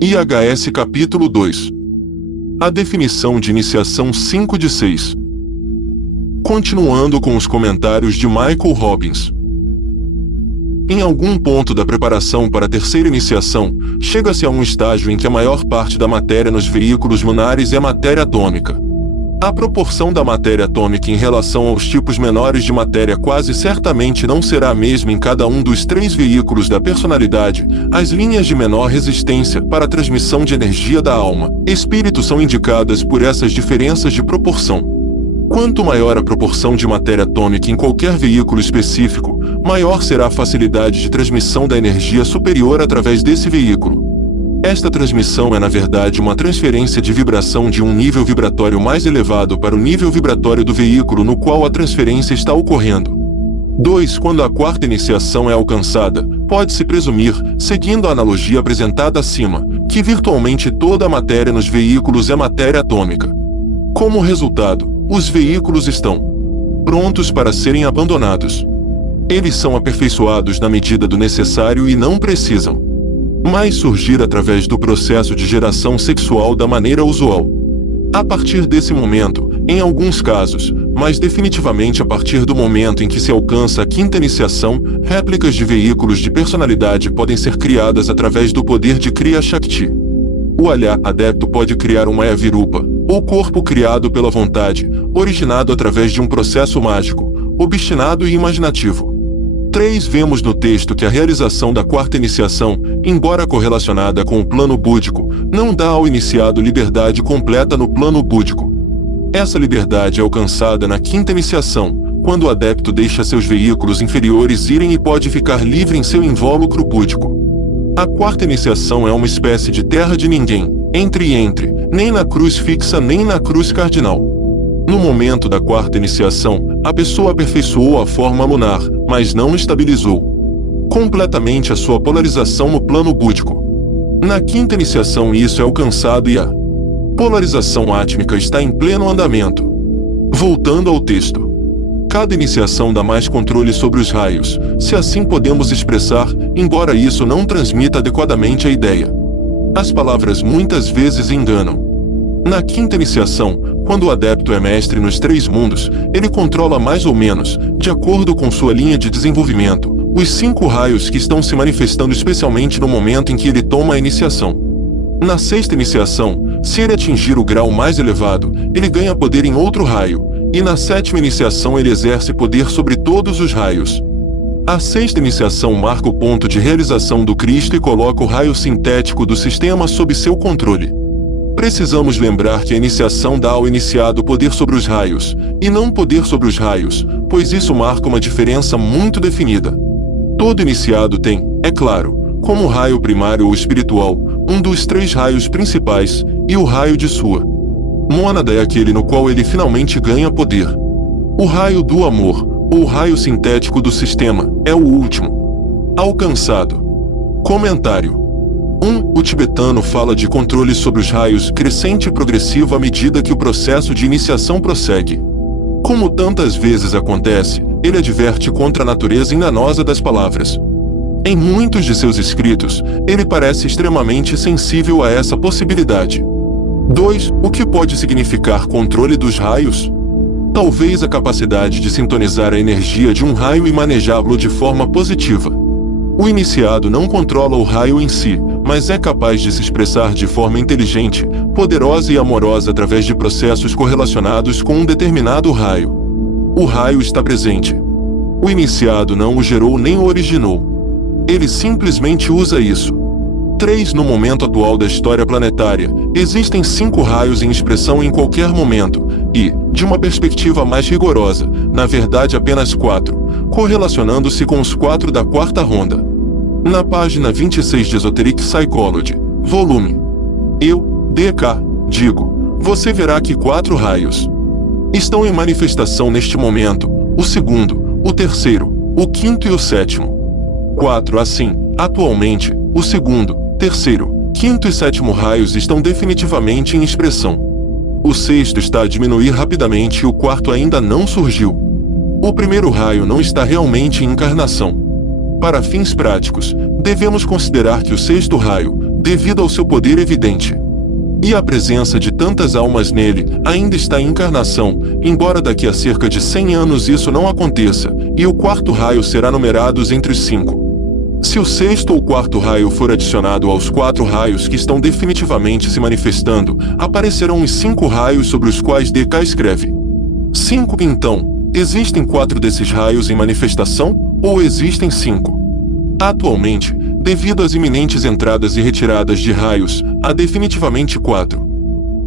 IHS capítulo 2. A definição de iniciação 5 de 6. Continuando com os comentários de Michael Robbins. Em algum ponto da preparação para a terceira iniciação, chega-se a um estágio em que a maior parte da matéria nos veículos lunares é matéria atômica. A proporção da matéria atômica em relação aos tipos menores de matéria quase certamente não será a mesma em cada um dos 3 veículos da personalidade. As linhas de menor resistência para a transmissão de energia da alma, espírito são indicadas por essas diferenças de proporção. Quanto maior a proporção de matéria atômica em qualquer veículo específico, maior será a facilidade de transmissão da energia superior através desse veículo. Esta transmissão é na verdade uma transferência de vibração de um nível vibratório mais elevado para o nível vibratório do veículo no qual a transferência está ocorrendo. 2. Quando a quarta iniciação é alcançada, pode-se presumir, seguindo a analogia apresentada acima, que virtualmente toda a matéria nos veículos é matéria atômica. Como resultado, os veículos estão prontos para serem abandonados. Eles são aperfeiçoados na medida do necessário e não precisam mais surgir através do processo de geração sexual da maneira usual. A partir desse momento, em alguns casos, mas definitivamente a partir do momento em que se alcança a quinta iniciação, réplicas de veículos de personalidade podem ser criadas através do poder de Kriya Shakti. O Alya adepto pode criar um Maya Virupa, ou corpo criado pela vontade, originado através de um processo mágico, obstinado e imaginativo. 3. Vemos no texto que a realização da quarta iniciação, embora correlacionada com o plano búdico, não dá ao iniciado liberdade completa no plano búdico. Essa liberdade é alcançada na quinta iniciação, quando o adepto deixa seus veículos inferiores irem e pode ficar livre em seu invólucro búdico. A quarta iniciação é uma espécie de terra de ninguém, entre, nem na cruz fixa nem na cruz cardinal. No momento da quarta iniciação, a pessoa aperfeiçoou a forma lunar, mas não estabilizou completamente a sua polarização no plano búdico. Na quinta iniciação isso é alcançado e a polarização átmica está em pleno andamento. Voltando ao texto. Cada iniciação dá mais controle sobre os raios, se assim podemos expressar, embora isso não transmita adequadamente a ideia. As palavras muitas vezes enganam. Na quinta iniciação, quando o adepto é mestre nos 3 mundos, ele controla mais ou menos, de acordo com sua linha de desenvolvimento, os 5 raios que estão se manifestando especialmente no momento em que ele toma a iniciação. Na sexta iniciação, se ele atingir o grau mais elevado, ele ganha poder em outro raio, e na sétima iniciação ele exerce poder sobre todos os raios. A sexta iniciação marca o ponto de realização do Cristo e coloca o raio sintético do sistema sob seu controle. Precisamos lembrar que a iniciação dá ao iniciado poder sobre os raios, e não poder sobre os raios, pois isso marca uma diferença muito definida. Todo iniciado tem, é claro, como raio primário ou espiritual, um dos 3 raios principais, e o raio de sua mônada é aquele no qual ele finalmente ganha poder. O raio do amor, ou raio sintético do sistema, é o último alcançado. Comentário. 1. O tibetano fala de controle sobre os raios crescente e progressivo à medida que o processo de iniciação prossegue. Como tantas vezes acontece, ele adverte contra a natureza enganosa das palavras. Em muitos de seus escritos, ele parece extremamente sensível a essa possibilidade. 2. O que pode significar controle dos raios? Talvez a capacidade de sintonizar a energia de um raio e manejá-lo de forma positiva. O iniciado não controla o raio em si, mas é capaz de se expressar de forma inteligente, poderosa e amorosa através de processos correlacionados com um determinado raio. O raio está presente. O iniciado não o gerou nem o originou. Ele simplesmente usa isso. 3. No momento atual da história planetária, existem 5 raios em expressão em qualquer momento, e, de uma perspectiva mais rigorosa, na verdade apenas 4, correlacionando-se com os 4 da quarta ronda. Na página 26 de Esoteric Psychology, volume Eu, DK, digo, você verá que 4 raios estão em manifestação neste momento, o segundo, o terceiro, o quinto e o sétimo. 4. Assim, atualmente, o segundo, terceiro, quinto e sétimo raios estão definitivamente em expressão. O sexto está a diminuir rapidamente e o quarto ainda não surgiu. O primeiro raio não está realmente em encarnação. Para fins práticos, devemos considerar que o sexto raio, devido ao seu poder evidente e a presença de tantas almas nele, ainda está em encarnação, embora daqui a cerca de 100 anos isso não aconteça, e o quarto raio será numerado entre os 5. Se o sexto ou quarto raio for adicionado aos 4 raios que estão definitivamente se manifestando, aparecerão os 5 raios sobre os quais DK escreve 5. Então, existem 4 desses raios em manifestação, ou existem 5? Atualmente, devido às iminentes entradas e retiradas de raios, há definitivamente 4.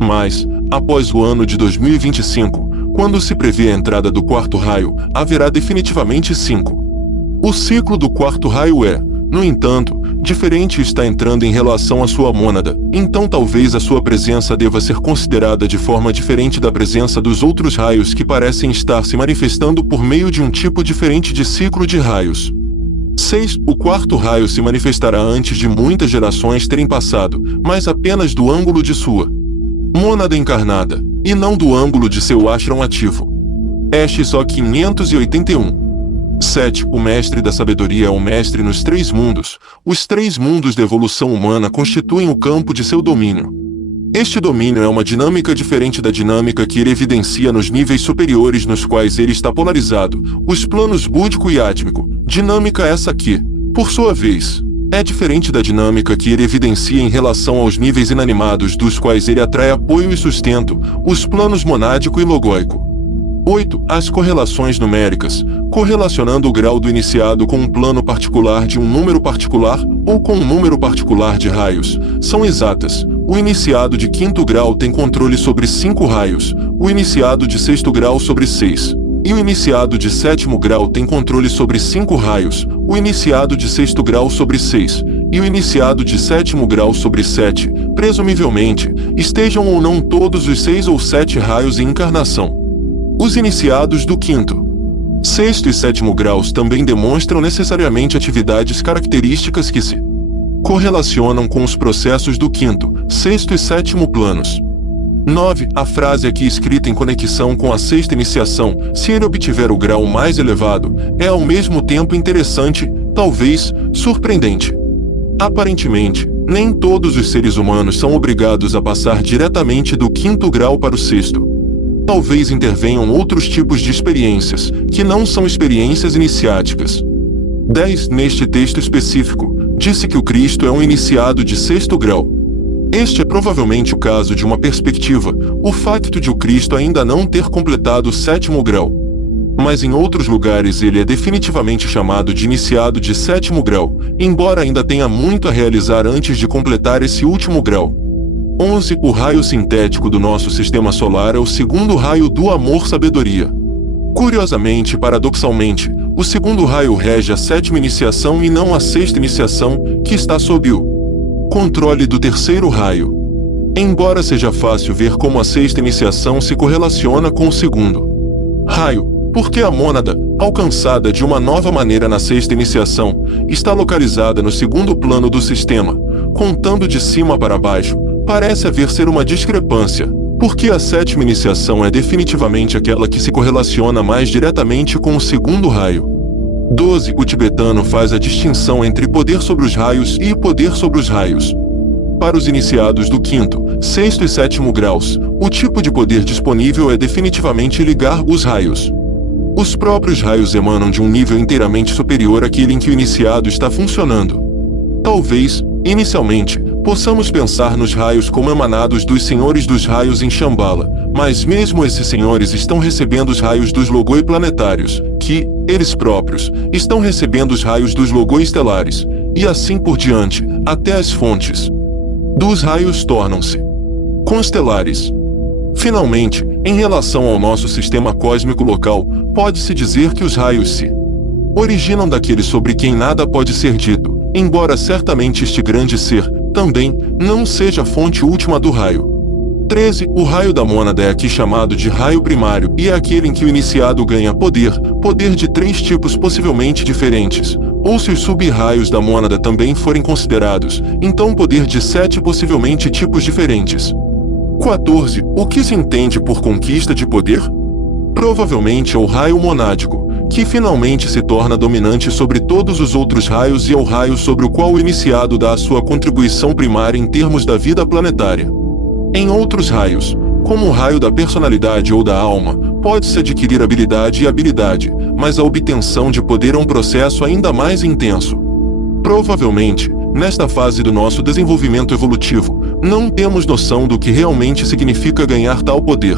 Mas, após o ano de 2025, quando se prevê a entrada do quarto raio, haverá definitivamente 5. O ciclo do quarto raio é, no entanto, diferente e está entrando em relação à sua mônada, então talvez a sua presença deva ser considerada de forma diferente da presença dos outros raios que parecem estar se manifestando por meio de um tipo diferente de ciclo de raios. 6. O quarto raio se manifestará antes de muitas gerações terem passado, mas apenas do ângulo de sua mônada encarnada, e não do ângulo de seu ashram ativo. Exo 581. 7. O mestre da sabedoria é o mestre nos 3 mundos. Os 3 mundos da evolução humana constituem o campo de seu domínio. Este domínio é uma dinâmica diferente da dinâmica que ele evidencia nos níveis superiores nos quais ele está polarizado, os planos búdico e átmico. Dinâmica essa que, por sua vez, é diferente da dinâmica que ele evidencia em relação aos níveis inanimados dos quais ele atrai apoio e sustento, os planos monádico e logóico. 8. As correlações numéricas, correlacionando o grau do iniciado com um plano particular de um número particular ou com um número particular de raios, são exatas. O iniciado de 5º grau tem controle sobre 5 raios, o iniciado de 6º grau sobre 6. E o iniciado de 7º grau tem controle sobre 5 raios, o iniciado de 6º grau sobre 6, e o iniciado de 7º grau sobre 7, presumivelmente, estejam ou não todos os 6 ou 7 raios em encarnação. Os iniciados do 5º, 6º e 7º graus também demonstram necessariamente atividades características que se correlacionam com os processos do 5º, 6º e 7º planos. 9. A frase aqui escrita em conexão com a 6ª iniciação, se ele obtiver o grau mais elevado, é ao mesmo tempo interessante, talvez, surpreendente. Aparentemente, nem todos os seres humanos são obrigados a passar diretamente do 5º grau para o 6º. Talvez intervenham outros tipos de experiências, que não são experiências iniciáticas. 10. Neste texto específico, disse que o Cristo é um iniciado de 6º grau. Este é provavelmente o caso de uma perspectiva, o facto de o Cristo ainda não ter completado o 7º grau. Mas em outros lugares ele é definitivamente chamado de iniciado de 7º grau, embora ainda tenha muito a realizar antes de completar esse último grau. 11. O raio sintético do nosso sistema solar é o 2º raio do amor-sabedoria. Curiosamente e paradoxalmente, o 2º raio rege a 7ª iniciação e não a 6ª iniciação, que está sob o controle do 3º raio. Embora seja fácil ver como a 6ª iniciação se correlaciona com o 2º raio, porque a mônada, alcançada de uma nova maneira na 6ª iniciação, está localizada no 2º plano do sistema, contando de cima para baixo, parece haver ser uma discrepância, porque a 7ª iniciação é definitivamente aquela que se correlaciona mais diretamente com o 2º raio. 12. O tibetano faz a distinção entre poder sobre os raios e poder sobre os raios. Para os iniciados do 5º, 6º e 7º graus, o tipo de poder disponível é definitivamente ligar os raios. Os próprios raios emanam de um nível inteiramente superior àquele em que o iniciado está funcionando. Talvez, inicialmente, possamos pensar nos raios como emanados dos senhores dos raios em Shambhala, mas mesmo esses senhores estão recebendo os raios dos logoi planetários, que, eles próprios, estão recebendo os raios dos logoi estelares, e assim por diante, até as fontes dos raios tornam-se constelares. Finalmente, em relação ao nosso sistema cósmico local, pode-se dizer que os raios se originam daquele sobre quem nada pode ser dito, embora certamente este grande ser, também, não seja a fonte última do raio. 13. O raio da mônada é aqui chamado de raio primário e é aquele em que o iniciado ganha poder de 3 tipos possivelmente diferentes, ou se os sub-raios da mônada também forem considerados, então poder de 7 possivelmente tipos diferentes. 14. O que se entende por conquista de poder? Provavelmente é o raio monádico, que finalmente se torna dominante sobre todos os outros raios e é o raio sobre o qual o iniciado dá a sua contribuição primária em termos da vida planetária. Em outros raios, como o raio da personalidade ou da alma, pode-se adquirir habilidade e habilidade, mas a obtenção de poder é um processo ainda mais intenso. Provavelmente, nesta fase do nosso desenvolvimento evolutivo, não temos noção do que realmente significa ganhar tal poder.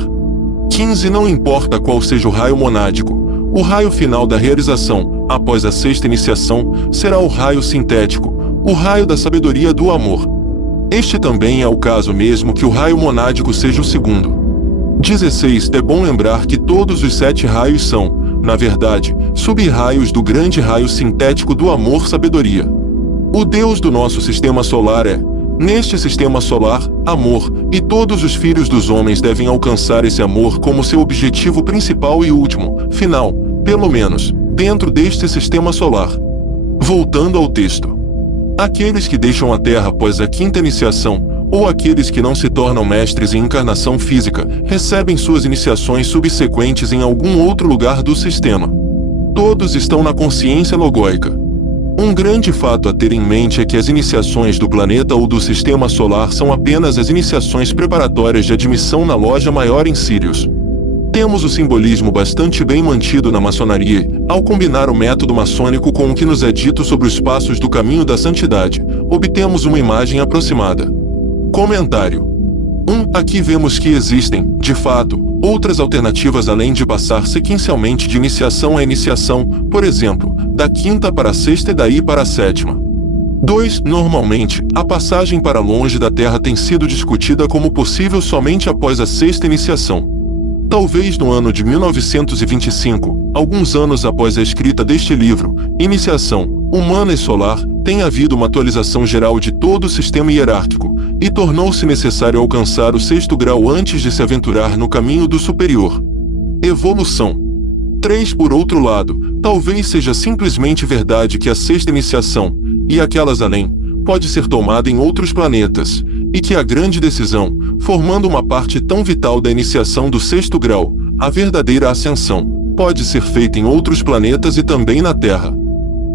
15. Não importa qual seja o raio monádico, o raio final da realização, após a sexta iniciação, será o raio sintético, o raio da sabedoria do amor. Este também é o caso mesmo que o raio monádico seja o segundo. 16. É bom lembrar que todos os 7 raios são, na verdade, sub-raios do grande raio sintético do amor-sabedoria. O Deus do nosso sistema solar é, neste sistema solar, amor, e todos os filhos dos homens devem alcançar esse amor como seu objetivo principal e último, final, pelo menos, dentro deste sistema solar. Voltando ao texto. Aqueles que deixam a Terra após a quinta iniciação, ou aqueles que não se tornam mestres em encarnação física, recebem suas iniciações subsequentes em algum outro lugar do sistema. Todos estão na consciência logóica. Um grande fato a ter em mente é que as iniciações do planeta ou do sistema solar são apenas as iniciações preparatórias de admissão na loja maior em Sirius. Temos o simbolismo bastante bem mantido na maçonaria, ao combinar o método maçônico com o que nos é dito sobre os passos do caminho da santidade, obtemos uma imagem aproximada. Comentário. 1. Aqui vemos que existem, de fato, outras alternativas além de passar sequencialmente de iniciação a iniciação, por exemplo, da quinta para a sexta e daí para a sétima. 2. Normalmente, a passagem para longe da Terra tem sido discutida como possível somente após a sexta iniciação. Talvez no ano de 1925, alguns anos após a escrita deste livro, Iniciação, Humana e Solar, tenha havido uma atualização geral de todo o sistema hierárquico, e tornou-se necessário alcançar o 6º grau antes de se aventurar no caminho do superior. Evolução. 3. Por outro lado, talvez seja simplesmente verdade que a sexta iniciação, e aquelas além, pode ser tomada em outros planetas, e que a grande decisão, formando uma parte tão vital da iniciação do 6º grau, a verdadeira ascensão, pode ser feita em outros planetas e também na Terra.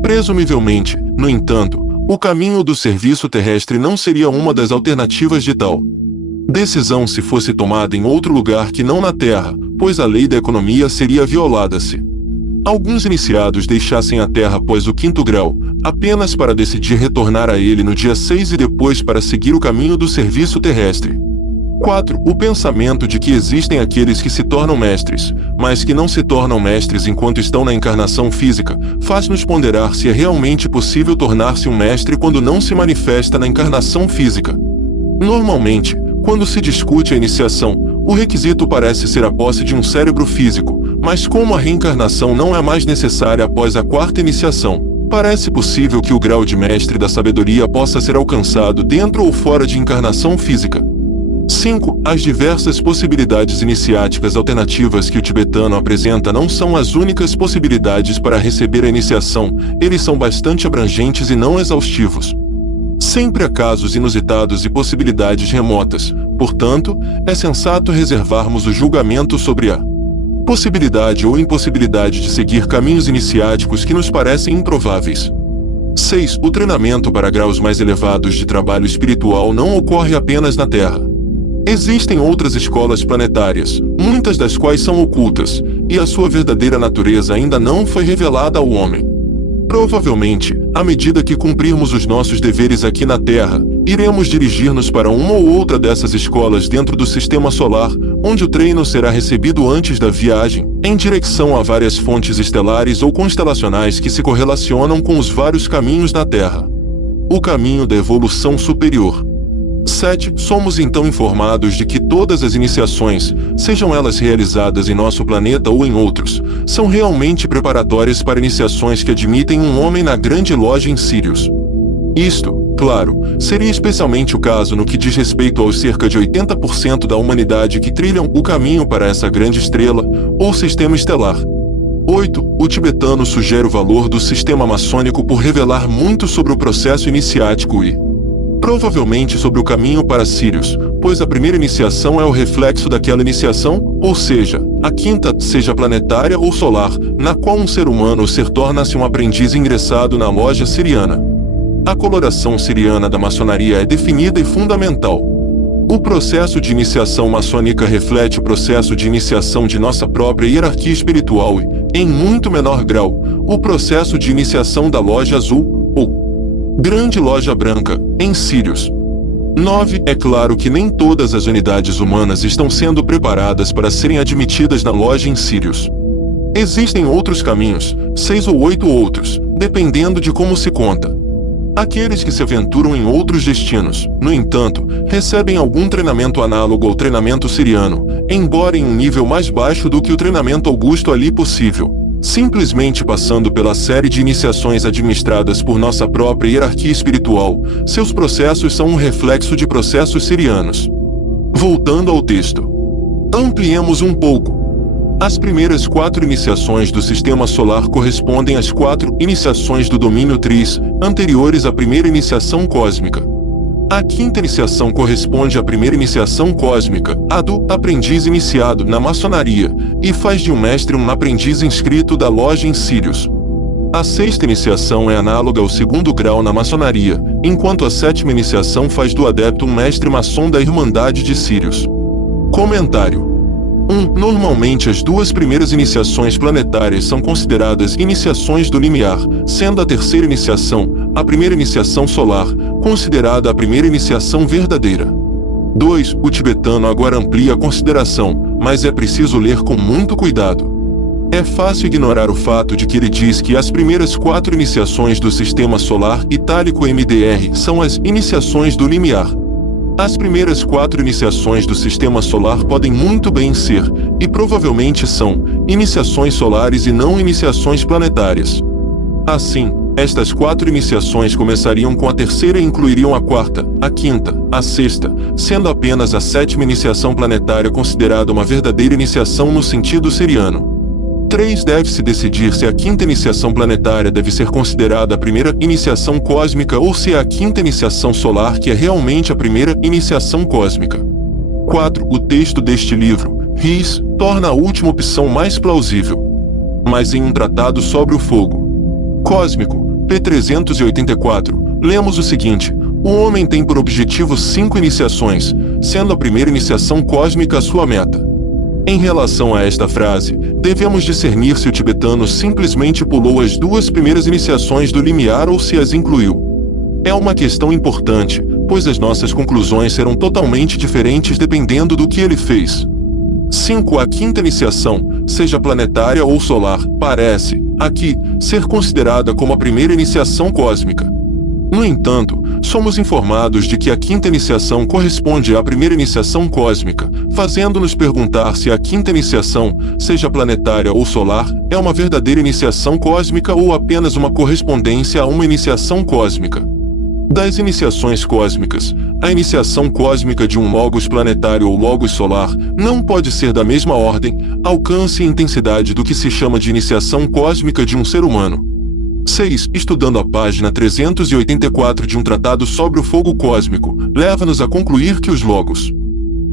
Presumivelmente, no entanto, o caminho do serviço terrestre não seria uma das alternativas de tal decisão se fosse tomada em outro lugar que não na Terra, pois a lei da economia seria violada se alguns iniciados deixassem a Terra após o 5º grau, apenas para decidir retornar a ele no dia 6 e depois para seguir o caminho do serviço terrestre. 4. O pensamento de que existem aqueles que se tornam mestres, mas que não se tornam mestres enquanto estão na encarnação física, faz-nos ponderar se é realmente possível tornar-se um mestre quando não se manifesta na encarnação física. Normalmente, quando se discute a iniciação, o requisito parece ser a posse de um cérebro físico, mas como a reencarnação não é mais necessária após a 4ª iniciação, parece possível que o grau de mestre da sabedoria possa ser alcançado dentro ou fora de encarnação física. 5. As diversas possibilidades iniciáticas alternativas que o tibetano apresenta não são as únicas possibilidades para receber a iniciação, eles são bastante abrangentes e não exaustivos. Sempre há casos inusitados e possibilidades remotas, portanto, é sensato reservarmos o julgamento sobre a possibilidade ou impossibilidade de seguir caminhos iniciáticos que nos parecem improváveis. 6. O treinamento para graus mais elevados de trabalho espiritual não ocorre apenas na Terra. Existem outras escolas planetárias, muitas das quais são ocultas, e a sua verdadeira natureza ainda não foi revelada ao homem. Provavelmente, à medida que cumprirmos os nossos deveres aqui na Terra, iremos dirigir-nos para uma ou outra dessas escolas dentro do Sistema Solar, onde o treino será recebido antes da viagem, em direção a várias fontes estelares ou constelacionais que se correlacionam com os vários caminhos da Terra. O caminho da evolução superior. 7. Somos então informados de que todas as iniciações, sejam elas realizadas em nosso planeta ou em outros, são realmente preparatórias para iniciações que admitem um homem na grande loja em Sirius. Isto, claro, seria especialmente o caso no que diz respeito aos cerca de 80% da humanidade que trilham o caminho para essa grande estrela, ou sistema estelar. 8. O tibetano sugere o valor do sistema maçônico por revelar muito sobre o processo iniciático e provavelmente sobre o caminho para Sirius, pois a primeira iniciação é o reflexo daquela iniciação, ou seja, A quinta, seja planetária ou solar, na qual um ser humano ou ser torna-se um aprendiz ingressado na loja siriana. A coloração siriana da maçonaria é definida e fundamental. O processo de iniciação maçônica reflete o processo de iniciação de nossa própria hierarquia espiritual e, em muito menor grau, o processo de iniciação da Loja Azul, ou Grande Loja Branca, em Sírios. 9. É claro que nem todas as unidades humanas estão sendo preparadas para serem admitidas na loja em Sírios. Existem outros caminhos, 6 ou 8 outros, dependendo de como se conta. Aqueles que se aventuram em outros destinos, no entanto, recebem algum treinamento análogo ao treinamento siriano, embora em um nível mais baixo do que o treinamento augusto ali possível, simplesmente passando pela série de iniciações administradas por nossa própria hierarquia espiritual. Seus processos são um reflexo de processos sirianos. Voltando ao texto. Ampliemos um pouco. As primeiras 4 iniciações do Sistema Solar correspondem às 4 iniciações do domínio Tris, anteriores à primeira iniciação cósmica. A quinta iniciação corresponde à primeira iniciação cósmica, a do aprendiz iniciado na maçonaria, e faz de um mestre um aprendiz inscrito da loja em Sírios. A sexta iniciação é análoga ao segundo grau na maçonaria, enquanto a sétima iniciação faz do adepto um mestre maçom da Irmandade de Sírios. Comentário. 1. Normalmente as 2 primeiras iniciações planetárias são consideradas iniciações do limiar, sendo a terceira iniciação, a primeira iniciação solar, considerada a primeira iniciação verdadeira. 2. O tibetano agora amplia a consideração, mas é preciso ler com muito cuidado. É fácil ignorar o fato de que ele diz que as primeiras 4 iniciações do Sistema Solar Itálico MDR são as iniciações do limiar. As primeiras 4 iniciações do Sistema Solar podem muito bem ser, e provavelmente são, iniciações solares e não iniciações planetárias. Assim, estas 4 iniciações começariam com a terceira e incluiriam a quarta, a quinta, a sexta, sendo apenas a sétima iniciação planetária considerada uma verdadeira iniciação no sentido siriano. 3. Deve-se decidir se a quinta iniciação planetária deve ser considerada a primeira iniciação cósmica ou se é a quinta iniciação solar que é realmente a primeira iniciação cósmica. 4. O texto deste livro, RIS, torna a última opção mais plausível. Mas em um tratado sobre o fogo cósmico, p. 384, lemos o seguinte: o homem tem por objetivo 5 iniciações, sendo a primeira iniciação cósmica a sua meta. Em relação a esta frase, devemos discernir se o tibetano simplesmente pulou as 2 primeiras iniciações do limiar ou se as incluiu. É uma questão importante, pois as nossas conclusões serão totalmente diferentes dependendo do que ele fez. 5. A quinta iniciação, seja planetária ou solar, parece, aqui, ser considerada como a primeira iniciação cósmica. No entanto, somos informados de que a quinta iniciação corresponde à primeira iniciação cósmica, fazendo-nos perguntar se a quinta iniciação, seja planetária ou solar, é uma verdadeira iniciação cósmica ou apenas uma correspondência a uma iniciação cósmica. Das iniciações cósmicas, a iniciação cósmica de um logos planetário ou logos solar não pode ser da mesma ordem, alcance e intensidade do que se chama de iniciação cósmica de um ser humano. 6. Estudando a página 384 de um tratado sobre o fogo cósmico, leva-nos a concluir que os logos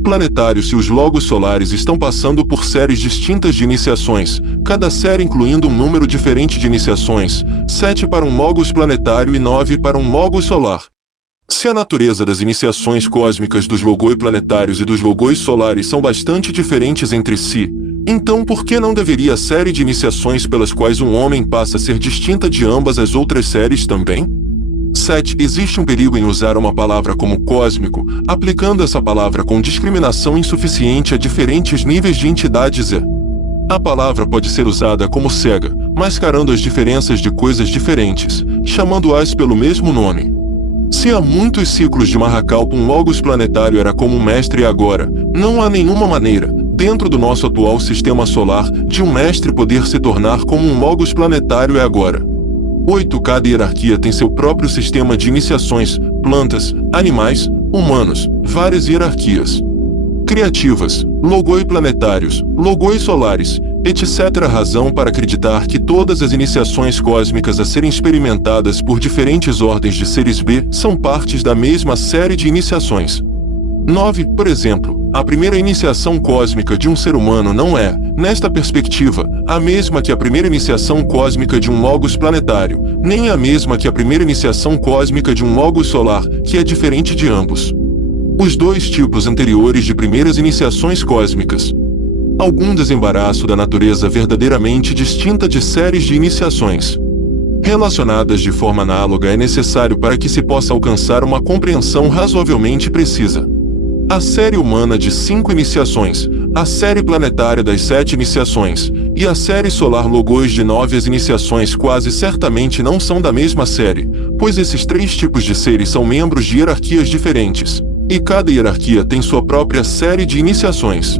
planetários e os logos solares estão passando por séries distintas de iniciações, cada série incluindo um número diferente de iniciações, 7 para um logos planetário e 9 para um logos solar. Se a natureza das iniciações cósmicas dos logoi planetários e dos logoi solares são bastante diferentes entre si, então por que não deveria a série de iniciações pelas quais um homem passa a ser distinta de ambas as outras séries também? 7. Existe um perigo em usar uma palavra como cósmico, aplicando essa palavra com discriminação insuficiente a diferentes níveis de entidades e a palavra pode ser usada como cega, mascarando as diferenças de coisas diferentes, chamando-as pelo mesmo nome. Se há muitos ciclos de Mahakalpa um logos planetário era como um mestre e agora, não há nenhuma maneira, dentro do nosso atual sistema solar, de um mestre poder se tornar como um logos planetário é agora. 8. Cada hierarquia tem seu próprio sistema de iniciações, plantas, animais, humanos, várias hierarquias criativas, logoi planetários, logoi solares, etc. Razão para acreditar que todas as iniciações cósmicas a serem experimentadas por diferentes ordens de seres B são partes da mesma série de iniciações. 9. Por exemplo, a primeira iniciação cósmica de um ser humano não é, nesta perspectiva, a mesma que a primeira iniciação cósmica de um logos planetário, nem a mesma que a primeira iniciação cósmica de um logos solar, que é diferente de ambos. Os dois tipos anteriores de primeiras iniciações cósmicas. Algum desembaraço da natureza verdadeiramente distinta de séries de iniciações relacionadas de forma análoga é necessário para que se possa alcançar uma compreensão razoavelmente precisa. A série humana de 5 iniciações, a série planetária das 7 iniciações, e a série solar Logos de 9 iniciações quase certamente não são da mesma série, pois esses 3 tipos de seres são membros de hierarquias diferentes, e cada hierarquia tem sua própria série de iniciações.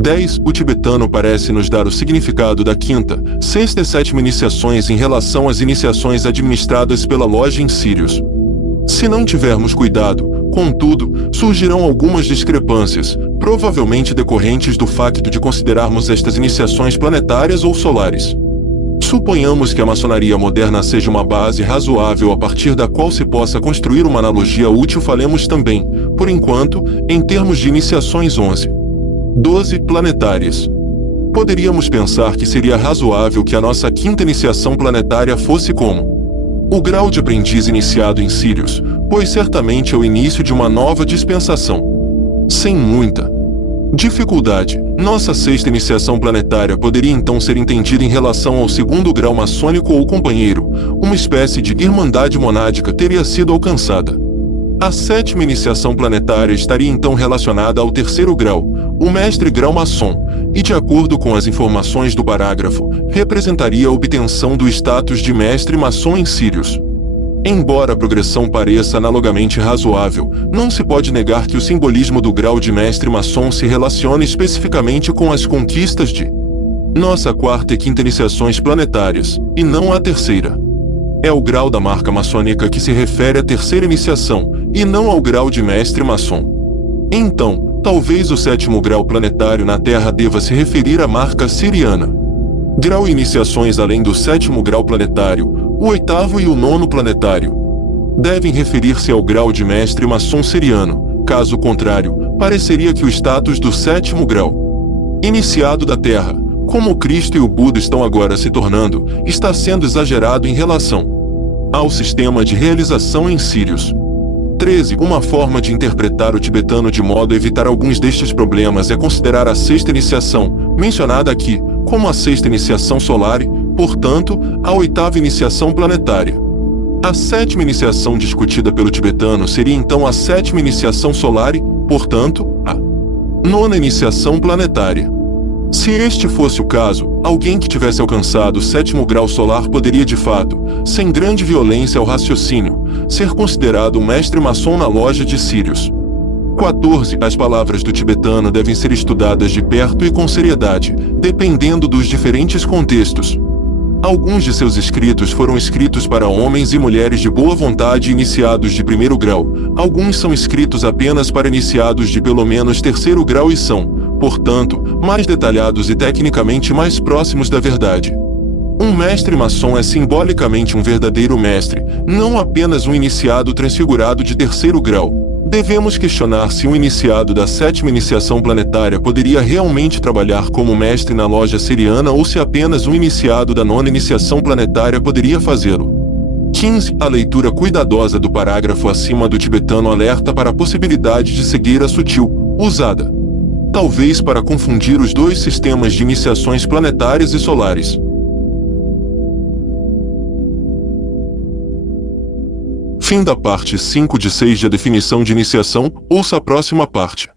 10. O tibetano parece nos dar o significado da quinta, sexta e sétima iniciações em relação às iniciações administradas pela loja em Sírios. Se não tivermos cuidado, contudo, surgirão algumas discrepâncias, provavelmente decorrentes do facto de considerarmos estas iniciações planetárias ou solares. Suponhamos que a maçonaria moderna seja uma base razoável a partir da qual se possa construir uma analogia útil. Falemos também, por enquanto, em termos de iniciações 12 planetárias. Poderíamos pensar que seria razoável que a nossa quinta iniciação planetária fosse como o grau de aprendiz iniciado em Sírios, pois certamente é o início de uma nova dispensação. Sem muita dificuldade, nossa sexta iniciação planetária poderia então ser entendida em relação ao segundo grau maçônico ou companheiro, uma espécie de irmandade monádica teria sido alcançada. A sétima iniciação planetária estaria então relacionada ao terceiro grau, o mestre grau maçom, e de acordo com as informações do parágrafo, representaria a obtenção do status de mestre maçom em Sírios. Embora a progressão pareça analogamente razoável, não se pode negar que o simbolismo do grau de mestre maçom se relaciona especificamente com as conquistas de nossa quarta e quinta iniciações planetárias, e não a terceira. É o grau da marca maçônica que se refere à terceira iniciação, e não ao grau de mestre maçom. Então, talvez o sétimo grau planetário na Terra deva se referir à marca siriana. Grau e iniciações além do sétimo grau planetário, o oitavo e o nono planetário devem referir-se ao grau de mestre maçom siriano. Caso contrário, pareceria que o status do sétimo grau iniciado da Terra, como o Cristo e o Buda estão agora se tornando, está sendo exagerado em relação ao sistema de realização em Sírios. 13. Uma forma de interpretar o tibetano de modo a evitar alguns destes problemas é considerar a sexta iniciação, mencionada aqui, como a sexta iniciação solar e, portanto, a oitava iniciação planetária. A sétima iniciação discutida pelo tibetano seria então a sétima iniciação solar e, portanto, a nona iniciação planetária. Se este fosse o caso, alguém que tivesse alcançado o sétimo grau solar poderia de fato, sem grande violência ao raciocínio, ser considerado um mestre maçom na loja de Sírios. 14. As palavras do tibetano devem ser estudadas de perto e com seriedade, dependendo dos diferentes contextos. Alguns de seus escritos foram escritos para homens e mulheres de boa vontade iniciados de primeiro grau, alguns são escritos apenas para iniciados de pelo menos terceiro grau e são, portanto, mais detalhados e tecnicamente mais próximos da verdade. Um mestre maçom é simbolicamente um verdadeiro mestre, não apenas um iniciado transfigurado de terceiro grau. Devemos questionar se um iniciado da sétima iniciação planetária poderia realmente trabalhar como mestre na loja siriana ou se apenas um iniciado da nona iniciação planetária poderia fazê-lo. 15. A leitura cuidadosa do parágrafo acima do tibetano alerta para a possibilidade de cegueira sutil, usada talvez para confundir os dois sistemas de iniciações planetárias e solares. Fim da parte 5 de 6 de A Definição de Iniciação. Ouça a próxima parte.